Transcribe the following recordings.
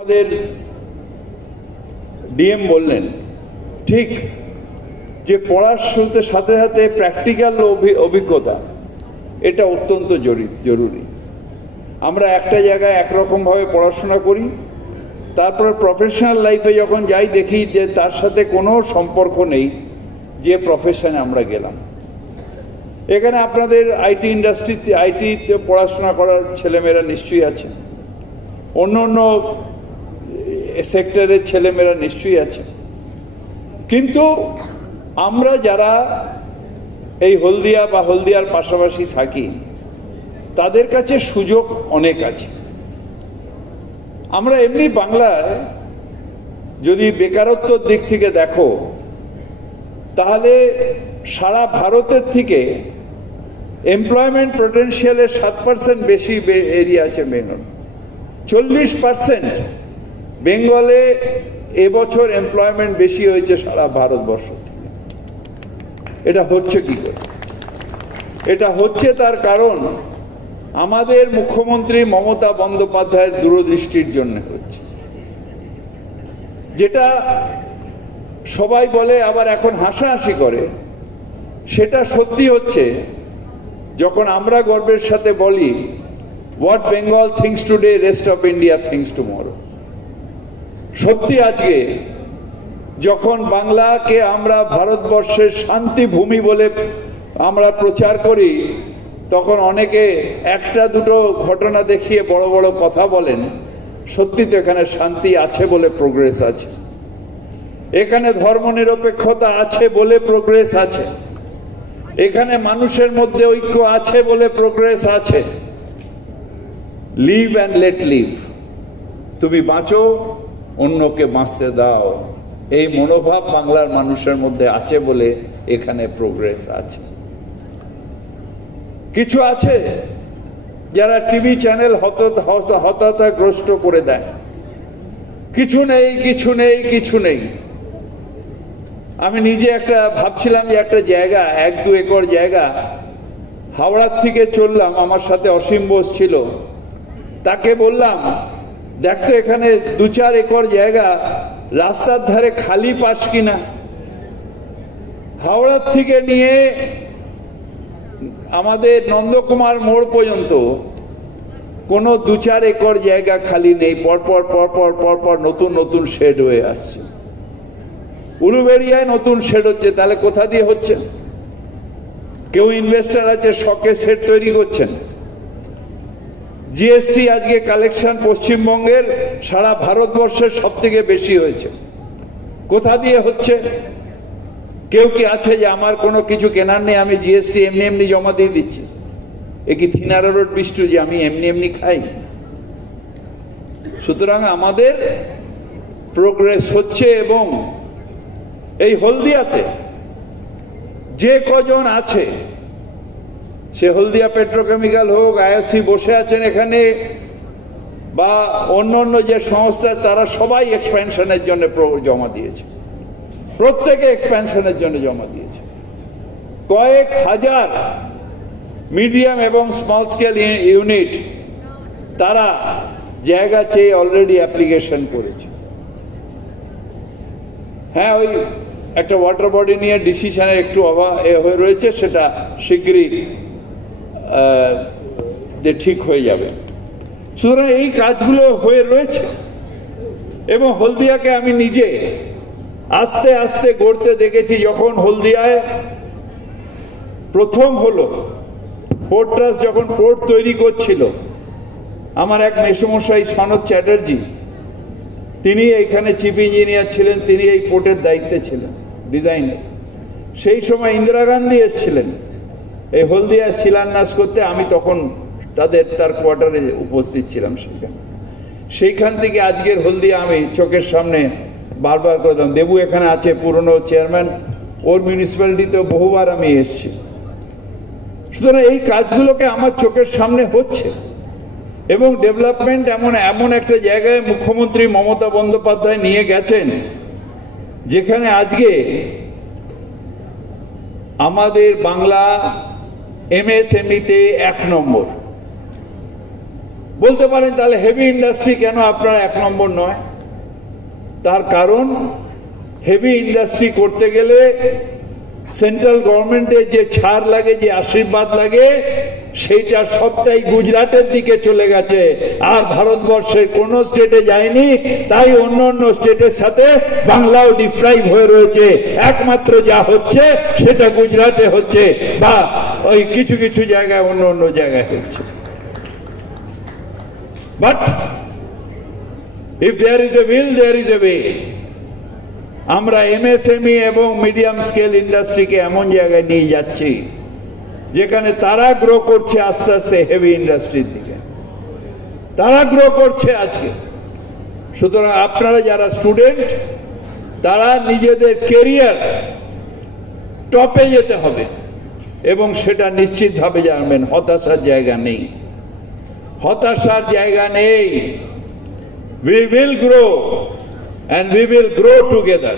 আমাদের ডিএম বললেন ঠিক যে পড়ার সাথে সাথে প্র্যাকটিক্যাল অভিজ্ঞতা এটা অত্যন্ত জরুরি। আমরা একটা জায়গায় একরকম ভাবে পড়াশোনা করি, তারপর প্রফেশনাল লাইফে যখন যাই দেখি যে তার সাথে কোনো সম্পর্ক নেই যে প্রফেশনে আমরা গেলাম। এখানে আপনাদের আইটি ইন্ডাস্ট্রিতে আইটিতে পড়াশোনা করার ছেলেমেয়েরা নিশ্চয়ই আছে, অন্য অন্য সেক্টরের ছেলেমেয়েরা নিশ্চয়ই আছে, কিন্তু আমরা যারা এই হলদিয়া বা হলদিয়ার পাশাপাশি থাকি তাদের কাছে সুযোগ অনেক আছে। আমরা এমনি বাংলায় যদি বেকারত্বের দিক থেকে দেখো তাহলে সারা ভারতের থেকে এমপ্লয়মেন্ট পোটেনশিয়ালের 7% বেশি এরিয়া আছে বেঙ্গল, 40% বেঙ্গলে এবছর এমপ্লয়মেন্ট বেশি হয়েছে সারা ভারতবর্ষ থেকে। এটা হচ্ছে কি করে? এটা হচ্ছে তার কারণ আমাদের মুখ্যমন্ত্রী মমতা বন্দ্যোপাধ্যায়ের দূরদৃষ্টির জন্য হচ্ছে। যেটা সবাই বলে আবার এখন হাসাহাসি করে, সেটা সত্যি হচ্ছে যখন আমরা গর্বের সাথে বলি what Bengal things today rest of India things tomorrow. সত্যি আজকে যখন বাংলাকে আমরা ভারতবর্ষের শান্তি ভূমি বলে আমরা প্রচার করি, তখন অনেকে একটা দুটো ঘটনা দেখিয়ে বড় বড় কথা বলেন। সত্যি তো এখানে শান্তি আছে বলে প্রোগ্রেস আছে, এখানে ধর্মনিরপেক্ষতা আছে বলে প্রোগ্রেস আছে, এখানে মানুষের মধ্যে ঐক্য আছে বলে প্রোগ্রেস আছে। লিভ অ্যান্ড লেট লিভ, তুমি বাঁচো অন্যকে বাঁচতে দাও, এই মনোভাব বাংলার মানুষের মধ্যে আছে বলে এখানে প্রোগ্রেস আছে। কিছু আছে যারা টিভি চ্যানেল হতাশাগ্রস্ত করে দেয়, কিছু নেই কিছু নেই কিছু নেই। আমি নিজে একটা ভাবছিলাম যে একটা জায়গা 1-2 একর জায়গা হাওড়ার থেকে চললাম, আমার সাথে অসীম বোস ছিল, তাকে বললাম দেখতো এখানে 2-4 একর জায়গা রাস্তার ধারে খালি পাস কিনা। হাওড়ার থেকে নিয়ে আমাদের নন্দকুমার মোড় পর্যন্ত কোনো 2-4 একর জায়গা খালি নেই, পরপর পরপর পরপর নতুন নতুন শেড হয়ে আসছে। উলুবেড়িয়ায় নতুন শেড হচ্ছে, তাহলে কোথা দিয়ে হচ্ছে? কেউ ইনভেস্টার আছে শখে শেড তৈরি করছেন। জিএসটি আজকে কালেকশন পশ্চিমবঙ্গের সারা ভারতবর্ষের সব থেকে বেশি হয়েছে, কোথা দিয়ে হচ্ছে? কেউ কি আছে যে আমার কোনো কিছু কেনার নেই, আমি জিএসটি এমনি এমনি জমা দিয়ে দিচ্ছি? এ কি থিনারা রোড বিষ্টু যে আমি এমনি এমনি খাই? সুতরাং আমাদের প্রোগ্রেস হচ্ছে। এবং এই হলদিয়াতে যে কজন আছে, সে হলদিয়া পেট্রোকেমিক্যাল হোক, আইওসি বসে আছেন এখানে, বা অন্য অন্য যে সংস্থা, তারা সবাই এক্সপ্যানশনের জন্য জমা দিয়েছে, প্রত্যেকে এক্সপ্যানশনের জন্য জমা দিয়েছে। কয়েক হাজার মিডিয়াম এবং স্মল স্কেল ইউনিট তারা জায়গা চেয়ে অলরেডি অ্যাপ্লিকেশন করেছে। হ্যাঁ, ওই একটা ওয়াটার বডি নিয়ে ডিসিশনের একটু হয়ে রয়েছে, সেটা শীঘ্রই যে ঠিক হয়ে যাবে। সুতরাং এই কাজগুলো হয়ে রয়েছে এবং হলদিয়াকে আমি নিজে আস্তে আস্তে গড়তে দেখেছি। যখন হলদিয়ায় প্রথম হলো পোর্ট ট্রাস্ট, যখন পোর্ট তৈরি করছিল, আমার এক মেসোমশাই সনদ চ্যাটার্জি, তিনি এখানে চিফ ইঞ্জিনিয়ার ছিলেন, তিনি এই পোর্টের দায়িত্বে ছিলেন ডিজাইনের। সেই সময় ইন্দিরা গান্ধী এসেছিলেন এই হলদিয়ায় শিলান্যাস করতে, আমি তখন তার কোয়ার্টারে উপস্থিত ছিলাম সেখানে। সেইখান থেকে আজকের হলদিয়া আমি চোখের সামনে বারবার করলাম। দেবু এখানে আছে, পুরনো চেয়ারম্যান, ওর মিউনিসিপ্যালিটিতেও বহুবার আমি এসেছি। সুতরাং এই কাজগুলোকে আমার চোখের সামনে হচ্ছে এবং ডেভেলপমেন্ট এমন একটা জায়গায় মুখ্যমন্ত্রী মমতা বন্দ্যোপাধ্যায় নিয়ে গেছেন, যেখানে আজকে আমাদের বাংলা এমএসএমইতে 1 নম্বর। বলতে পারেন তাহলে হেভি ইন্ডাস্ট্রি কেন আপনারা 1 নম্বর নয়? তার কারণ হেভি ইন্ডাস্ট্রি করতে গেলে সেন্ট্রাল গভর্নমেন্টের যে ছাড় লাগে, যে আশীর্বাদ লাগে, সেইটা সবটাই গুজরাটের দিকে চলে গেছে, আর ভারতবর্ষের কোন স্টেটে যায়নি। তাই অন্য অন্য স্টেটের সাথে বাংলাও ডিপ্রাইভ হয়ে রয়েছে। একমাত্র যা হচ্ছে সেটা গুজরাটে হচ্ছে, বা ওই কিছু কিছু জায়গায় অন্য অন্য জায়গায় হচ্ছে। But if there is a will, there is a way. আমরা এমএসএমই এবং মিডিয়াম স্কেল ইন্ডাস্ট্রিকে এমন জায়গায় নিয়ে যাচ্ছি যেখানে তারা গ্রো করছে আস্তে আস্তে হেভি ইন্ডাস্ট্রির দিকে, তারা গ্রো করছে আজকে। সুতরাং আপনারা যারা স্টুডেন্ট, তারা নিজেদের কেরিয়ার টপে যেতে হবে এবং সেটা নিশ্চিতভাবে জানবেন হতাশার জায়গা নেই, হতাশার জায়গা নেই। We will grow and we will grow together.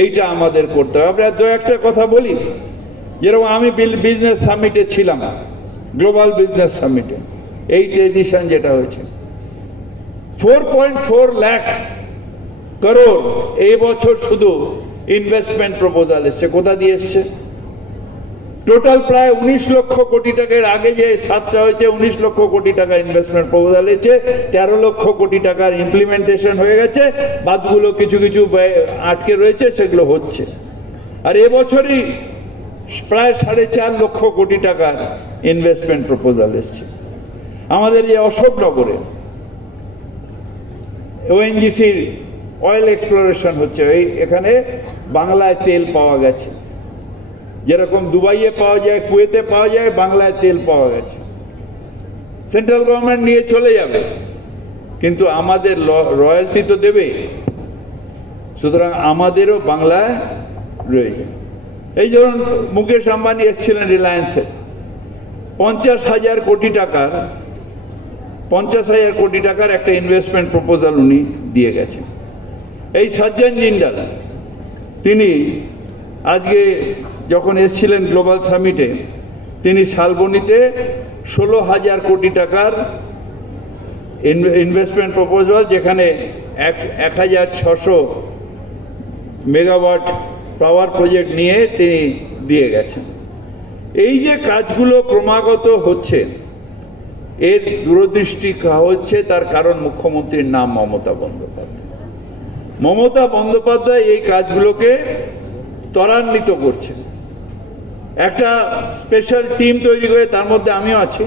এইটা আমাদের করতে হবে। আমরা দু একটা কথা বলি, যেরকম আমি বিজনেস সামিটে ছিলাম, গ্লোবাল বিজনেস সামিটে, 8th এডিশন যেটা হয়েছে, 4.4 লাখ করোড় এই বছর শুধু ইনভেস্টমেন্ট প্রপোজাল এসছে। কোথা দিয়ে এসছে? টোটাল প্রায় 19 লক্ষ কোটি টাকার, আগে যে 7টা হয়েছে 19 লক্ষ কোটি টাকা ইনভেস্টমেন্ট প্রপোজাল এসেছে, 13 লক্ষ কোটি টাকার ইমপ্লিমেন্টেশন হয়ে গেছে, বাদগুলো কিছু কিছু আটকে রয়েছে, সেগুলো হচ্ছে। আর এবছরই প্রায় 4.5 লক্ষ কোটি টাকার ইনভেস্টমেন্ট প্রপোজাল এসছে। আমাদের যে অশোকনগরে ওএনজিসির অয়েল এক্সপ্লোরেশন হচ্ছে, এখানে বাংলায় তেল পাওয়া গেছে, যেরকম দুবাইয়ে পাওয়া যায়, কুয়েতে পাওয়া যায়, বাংলায় তেল পাওয়া গেছে। সেন্ট্রাল গভর্নমেন্ট নিয়ে চলে যাবে, কিন্তু আমাদের রয়্যালটি তো দেবে, সুতরাং আমাদেরও বাংলায় রয়েছে। এই ধরুন মুকেশ আম্বানি এসেছিলেন রিলায়েন্সে, 50,000 কোটি টাকার একটা ইনভেস্টমেন্ট প্রপোজাল উনি দিয়ে গেছেন। এই সজ্জন জিন্দাল, তিনি আজকে যখন এসেছিলেন গ্লোবাল সামিটে, তিনি শালবনীতে 16,000 কোটি টাকার ইনভেস্টমেন্ট প্রপোজাল, যেখানে 1,600 মেগাওয়াট পাওয়ার প্রজেক্ট নিয়ে তিনি দিয়ে গেছেন। এই যে কাজগুলো ক্রমাগত হচ্ছে, এর দূরদৃষ্টি হচ্ছে, তার কারণ মুখ্যমন্ত্রীর নাম মমতা বন্দ্যোপাধ্যায়। মমতা বন্দ্যোপাধ্যায় এই কাজগুলোকে ত্বরান্বিত করছে। একটা স্পেশাল টিম তৈরি করে, তার মধ্যে আমিও আছি,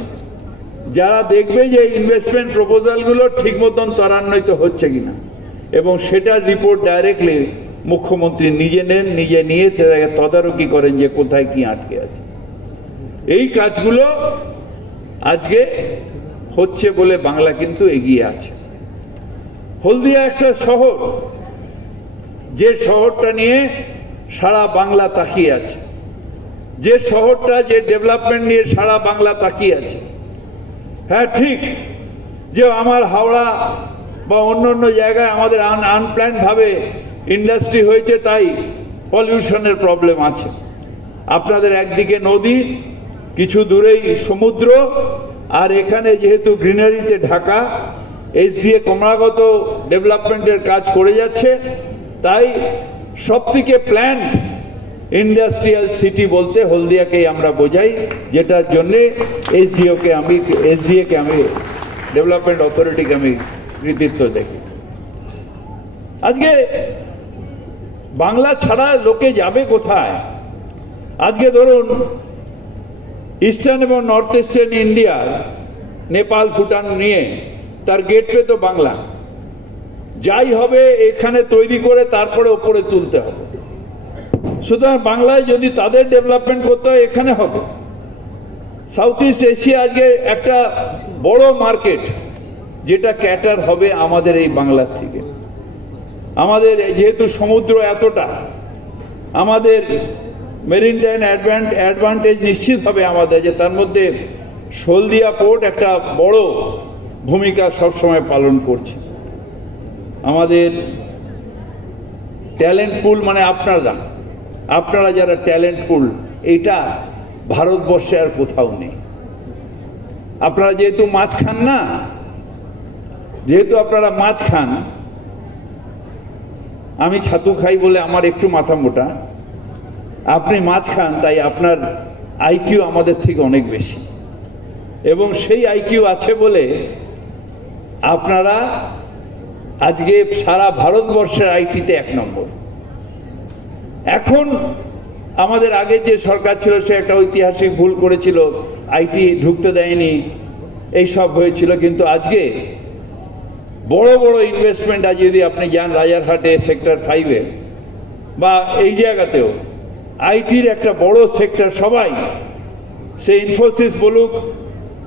যারা দেখবে যে ইনভেস্টমেন্ট প্রপোজালগুলো ঠিক মতন ত্বরান্বিত হচ্ছে কিনা, এবং সেটার রিপোর্ট ডাইরেক্টলি মুখ্যমন্ত্রী নিজে নেন, নিজে নিয়ে তদারকি করেন যে কোথায় কি আটকে আছে। এই কাজগুলো আজকে হচ্ছে বলে বাংলা কিন্তু এগিয়ে আছে। হলদিয়া একটা শহর, যে শহরটা নিয়ে সারা বাংলা তাকিয়ে আছে, যে শহরটা, যে ডেভেলপমেন্ট নিয়ে সারা বাংলা তাকিয়ে আছে। হ্যাঁ, ঠিক যে আমার হাওড়া বা অন্য অন্য জায়গায় আমাদের আনপ্ল্যান ভাবে ইন্ডাস্ট্রি হয়েছে, তাই পলিউশনের প্রবলেম আছে। আপনাদের একদিকে নদী, কিছু দূরেই সমুদ্র, আর এখানে যেহেতু গ্রিনারিতে ঢাকা, এসডিএ ক্রমাগত ডেভেলপমেন্টের কাজ করে যাচ্ছে, তাই সবথেকে প্ল্যান্ড ইন্ডাস্ট্রিয়াল সিটি বলতে হলদিয়াকেই আমরা বোঝাই, যেটার জন্যে এসডিএকে আমি ডেভেলপমেন্ট অথরিটিকে আমি কৃতিত্ব দেখি। আজকে বাংলা ছাড়া লোকে যাবে কোথায়? আজকে ধরুন ইস্টার্ন এবং নর্থ ইস্টার্ন ইন্ডিয়ার নেপাল, ভুটান নিয়ে তার গেটওয়ে তো বাংলা। যাই হবে এখানে তৈরি করে তারপরে ওপরে তুলতে হবে। সুতরাং বাংলায় যদি তাদের ডেভেলপমেন্ট করতে হয়, এখানে হবে। সাউথ ইস্ট এশিয়া আজকে একটা বড় মার্কেট, যেটা ক্যাটার হবে আমাদের এই বাংলার থেকে। আমাদের যেহেতু সমুদ্র এতটা, আমাদের মেরিটাইম অ্যাডভান্টেজ নিশ্চিত হবে আমাদের, যে তার মধ্যে হলদিয়া পোর্ট একটা বড় ভূমিকা সবসময় পালন করছে। আমাদের ট্যালেন্ট পুল, মানে আপনারা যারা ট্যালেন্ট পুল, এটা ভারতবর্ষে আর কোথাও নেই। আপনারা যেহেতু মাছ খান না, যেহেতু আপনারা মাছ খান, আমি ছাতু খাই বলে আমার একটু মাথা মোটা, আপনি মাছ খান তাই আপনার আইকিউ আমাদের থেকে অনেক বেশি, এবং সেই আইকিউ আছে বলে আপনারা আজকে সারা ভারতবর্ষের আইটিতে 1 নম্বর। এখন আমাদের আগে যে সরকার ছিল সে একটা ঐতিহাসিক ভুল করেছিল, আইটি ঢুকতে দেয়নি, এই সব হয়েছিল। কিন্তু আজকে বড় বড় ইনভেস্টমেন্ট, আজ যদি আপনি যান রাজারহাটে সেক্টর 5-এ বা এই জায়গাতেও আইটির একটা বড় সেক্টর, সবাই, সে ইনফোসিস বলুক,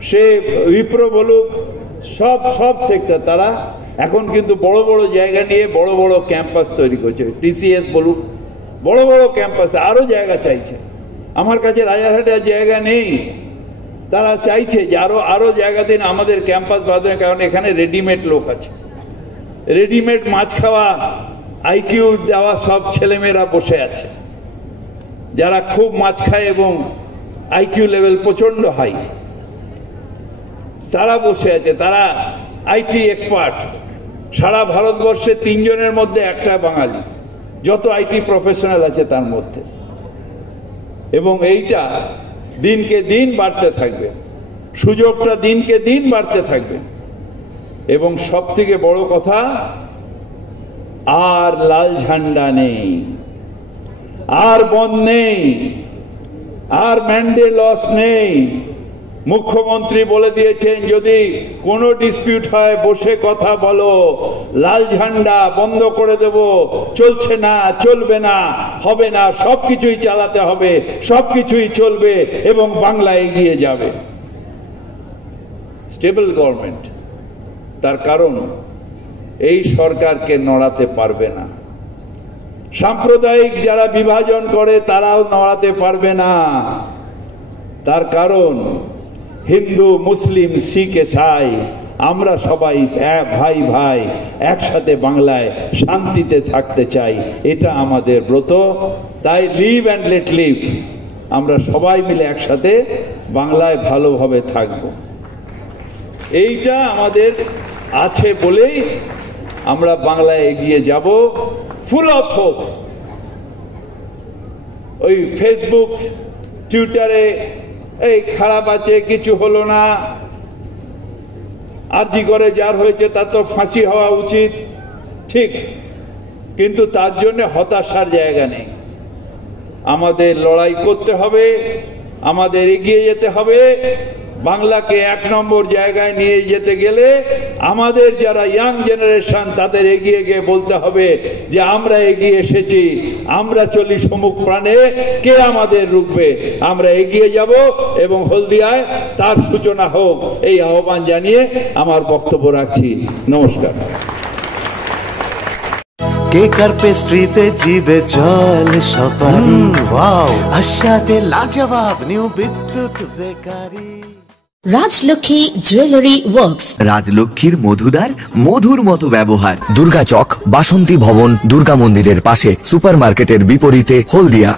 সে উইপ্রো বলুক, সব সেক্টর, তারা এখন কিন্তু বড় বড় জায়গা নিয়ে বড় বড় ক্যাম্পাস তৈরি করছে। টিসিএস বলুক, বড় বড় ক্যাম্পাসে আরো জায়গা চাইছে। আমার কাছে রাজারহাটে জায়গা নেই, তারা চাইছে যে আরো জায়গা দিন আমাদের ক্যাম্পাস বাঁধবে, কারণ এখানে রেডিমেড লোক আছে, রেডিমেড মাছ খাওয়া আইকিউ দেওয়া সব ছেলেমেয়েরা বসে আছে, যারা খুব মাছ খায় এবং আইকিউ লেভেল প্রচন্ড হাই, তারা বসে আছে, তারা আইটি এক্সপার্ট। সারা ভারতবর্ষে 3 জনের মধ্যে একটা বাঙালি, যত আইটি প্রফেশনাল আছে তার মধ্যে। এবং এইটা দিনকে দিন বাড়তে থাকবে, সুযোগটা দিনকে দিন বাড়তে থাকবে। এবং সব থেকে বড় কথা, আর লাল ঝান্ডা নেই, আর বন্ধ নেই, আর ম্যান্ডে লস নেই। মুখ্যমন্ত্রী বলে দিয়েছেন যদি কোনো ডিসপিউট হয় বসে কথা বলো, লাল ঝান্ডা বন্ধ করে দেব, চলছে না, চলবে না, হবে না, সবকিছুই চালাতে হবে, সবকিছুই চলবে এবং বাংলা এগিয়ে যাবে। স্টেবল গভর্নমেন্ট, তার কারণ এই সরকারকে নড়াতে পারবে না। সাম্প্রদায়িক যারা বিভাজন করে তারাও নড়াতে পারবে না, তার কারণ হিন্দু, মুসলিম, শিখ, ইসাই আমরা সবাই ভাই ভাই একসাথে বাংলায় শান্তিতে থাকতে চাই, এটা আমাদের ব্রত। তাই লিভ অ্যান্ড লেট লিভ, আমরা সবাই মিলে একসাথে বাংলায় ভালোভাবে থাকব, এইটা আমাদের আছে বলেই আমরা বাংলায় এগিয়ে যাব, ফুল অফ হোপ। ওই ফেসবুক, টুইটারে এই খারাপ আছে, কিছু হলো না, আরজি করে যার হয়েছে তার তো ফাঁসি হওয়া উচিত, ঠিক, কিন্তু তার জন্য হতাশার জায়গা নেই। আমাদের লড়াই করতে হবে, আমাদের এগিয়ে যেতে হবে। বাংলাকে 1 নম্বর জায়গায় নিয়ে যেতে গেলে আমাদের যারা ইয়াং জেনারেশন তাদের এগিয়ে গিয়ে বলতে হবে যে আমরা এগিয়ে এসেছি, আমরা চলি সম্মুখ প্রাণে, কে আমাদের রুখবে, আমরা এগিয়ে যাব এবং হলদিয়ায় তার সূচনা হোক, এই আহ্বান জানিয়ে আমার বক্তব্য রাখছি। নমস্কার। কেকার পেস্ট্রিতে জিবে জল সপারি, ওয়াও, আশাতে লাজবাব নিউ বিদ্যুৎ বেকারি। রাজলক্ষ্মী জুয়েলারি ওয়ার্কস, রাজলক্ষ্মীর মধুদার, মধুর মতো ব্যবহার। দুর্গা চক, বাসন্তী ভবন, দুর্গা মন্দিরের পাশে, সুপার মার্কেটের বিপরীতে, হলদিয়া।